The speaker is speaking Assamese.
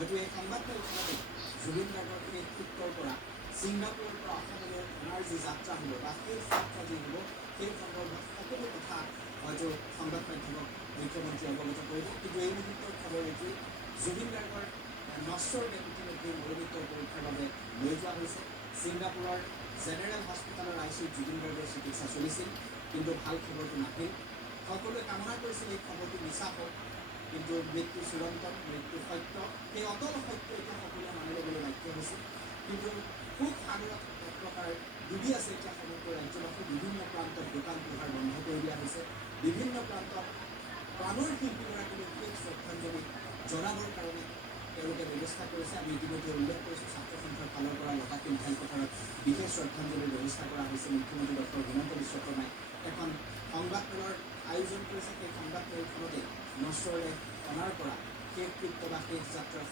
হয়তো এই সংবাদমেলখনতে জুবিন গাৰ্গৰ শেষকৃত্যৰ পৰা ছিংগাপুৰৰ পৰা অসমলৈ অনাৰ যি যাত্ৰা হ'ব বা শেষ যাত্ৰা যি হ'ব সেই সন্দৰ্ভত সকলো কথা হয়তো সংবাদ মাধ্যমক মুখ্যমন্ত্ৰী অৱগত কৰিব। কিন্তু এই মুহূৰ্তৰ খবৰ এইটোৱেই, জুবিন গাৰ্গৰ নশ্বৰ দেহ ইতিমধ্যে মৰণোত্তৰ পৰীক্ষাৰ বাবে লৈ যোৱা হৈছে। ছিংগাপুৰৰ জেনেৰেল হস্পিটেলৰ ICUত জুবিন গাৰ্গৰ চিকিৎসা চলিছিল, কিন্তু ভাল খবৰটো নাহিল। সকলোৱে কামনা কৰিছিল এই খবৰটো মিছা হওক, কিন্তু মৃত্যু চিৰন্তন, মৃত্যু সত্য। সেই অটল সত্য এতিয়া সকলোৱে মানি ল'বলৈ বাধ্য হৈছে। কিন্তু খুব সাগৰত এক প্ৰকাৰ ডুবি আছে এতিয়া সমগ্ৰ ৰাজ্যবাসী। বিভিন্ন প্ৰান্তত দোকান পোহাৰ বন্ধ কৰি দিয়া হৈছে। বিভিন্ন প্ৰান্তত প্ৰাণৰ শিল্পীগৰাকীলৈ শেষ শ্ৰদ্ধাঞ্জলি জনাবৰ কাৰণে তেওঁলোকে ব্যৱস্থা কৰিছে। আমি ইতিমধ্যে উল্লেখ কৰিছোঁ, ছাত্ৰ সন্থাৰ ফালৰ পৰা লতাশিল খেলপথাৰত বিশেষ শ্ৰদ্ধাঞ্জলিৰ ব্যৱস্থা কৰা হৈছে। মুখ্যমন্ত্ৰী ডক্টৰ হিমন্ত বিশ্ব শৰ্মাই এখন সংবাদমেলৰ আয়োজন কৰিছে। সেই সংবাদমেলখনতে নশ্বৰ দেহ অনাৰ পৰা শেষকৃত্য বা শেষ যাত্ৰাৰ